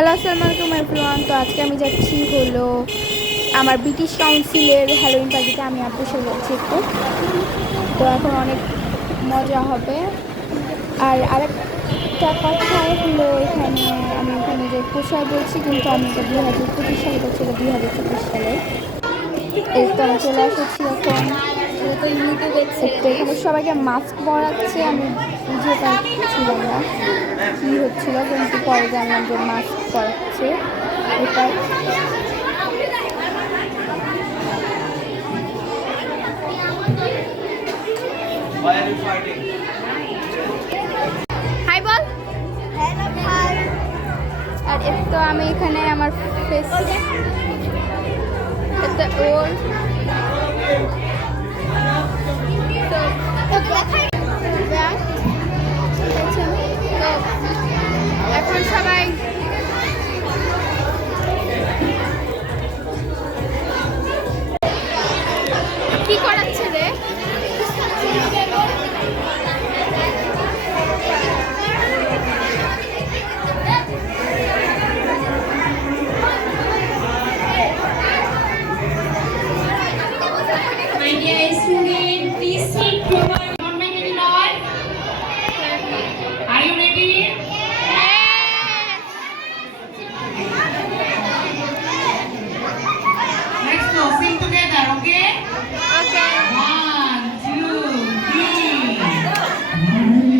Hello, আসসালামু আলাইকুম everyone. তো আজকে আমি যাচ্ছি হলো আমার ব্রিটিশ কাউন্সিলের হ্যালোইন পার্টিতে। আমি আপুর সাথে যাচ্ছি একটু। তো এখন অনেক মজা হবে। আর আরেকটা কথা হলো, এখানে আমি ওখানে যে পোশাক বলছি, কিন্তু আমি এটা 2025 সালে করছি, এটা 2024 সালে। এই তো আমি চলে এসেছি এখন। তো এখানে সবাইকে মাস্ক পরাচ্ছে, আমি বুঝে পাচ্ছিলাম না কী হচ্ছিল, কিন্তু পরে জানলাম যে মাস্ক পরাচ্ছে এটাই। হাই বল। আর এর তো আমি এখানে আমার ফেস ওর এখন সবাই কি করাচ্ছে রে? My dear student, please sit properly. Don't make any noise. Are you ready? Let's go. Sing together, okay? Okay. 1, 2, 3.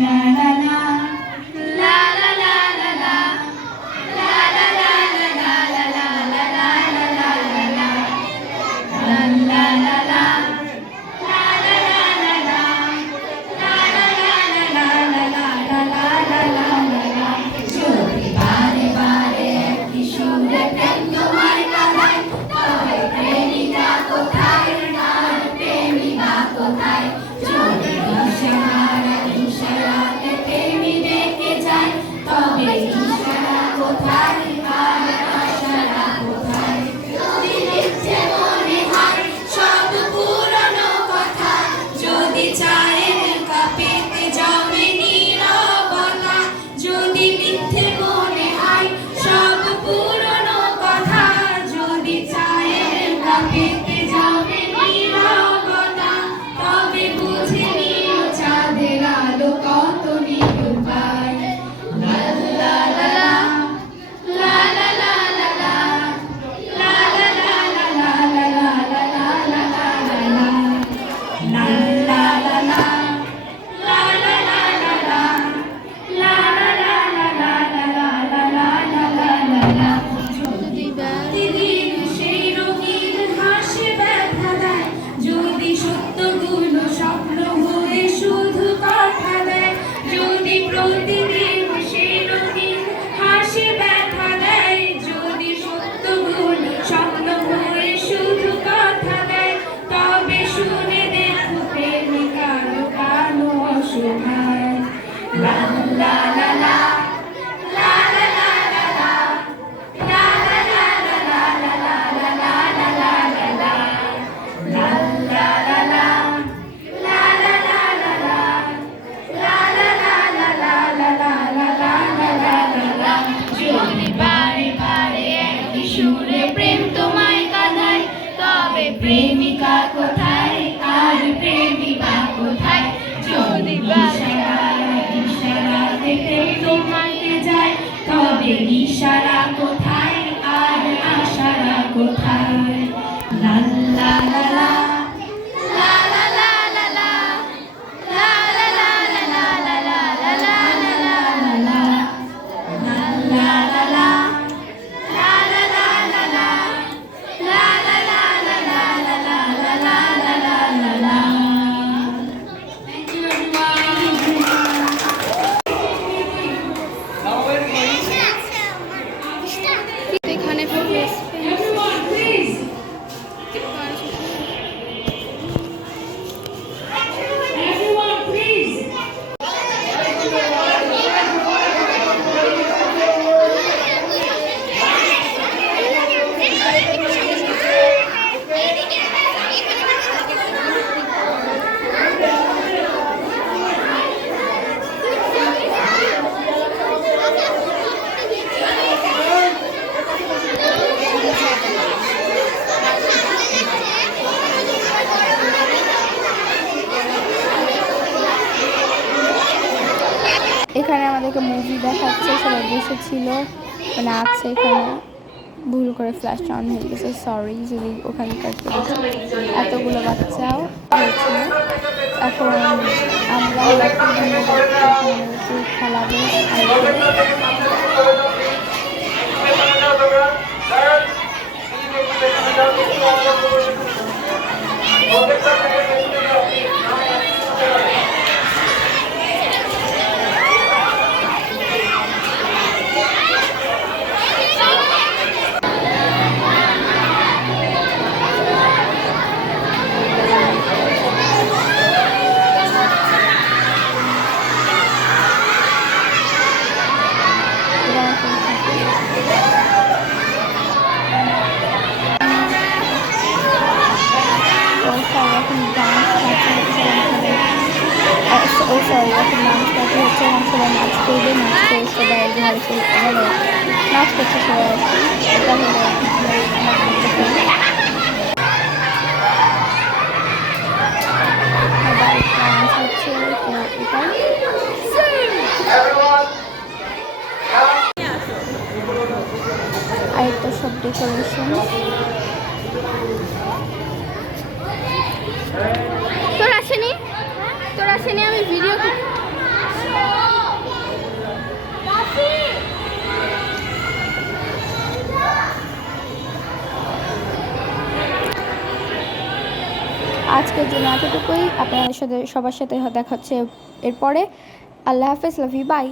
La la la. La la la la la. La la la la la la la la la la la la. La la la la. প্রেমিকা কোথায় আর প্রেমিকা কোথায়? যদি ইশারাতে প্রেম তোমাকে যায়, তবে ইশারা কোথায় আর আশারা কোথায়? লা লা লা লা। আমাদেরকে মুভি দেখাচ্ছে, সবাই বসেছিল, মানে আছে এখানে। ভুল করে ফ্ল্যাশটা অন হয়ে গেছে, সরি যদি ওখানকার এতগুলো বাচ্চাও হয়েছিল। এখন আমরা আমাদেরকে খেলাবে সরি এখন নাচ পার্টি হচ্ছে, এবং সবাই নাচ করবে, নাচ করে সবাই ঘরে চলে নাচ করছে সবাই আর কি। এটা হলো ডান্স হচ্ছে, তো এটাই আর তো সব ডেকোরেশন। তোর আসেনি, আমি ভিডিও আজকের জন্য এতটুকুই। আপনাদের সাথে সবার সাথে দেখা হচ্ছে এরপরে। আল্লাহ হাফেজ, লাভ ইউ, বাই।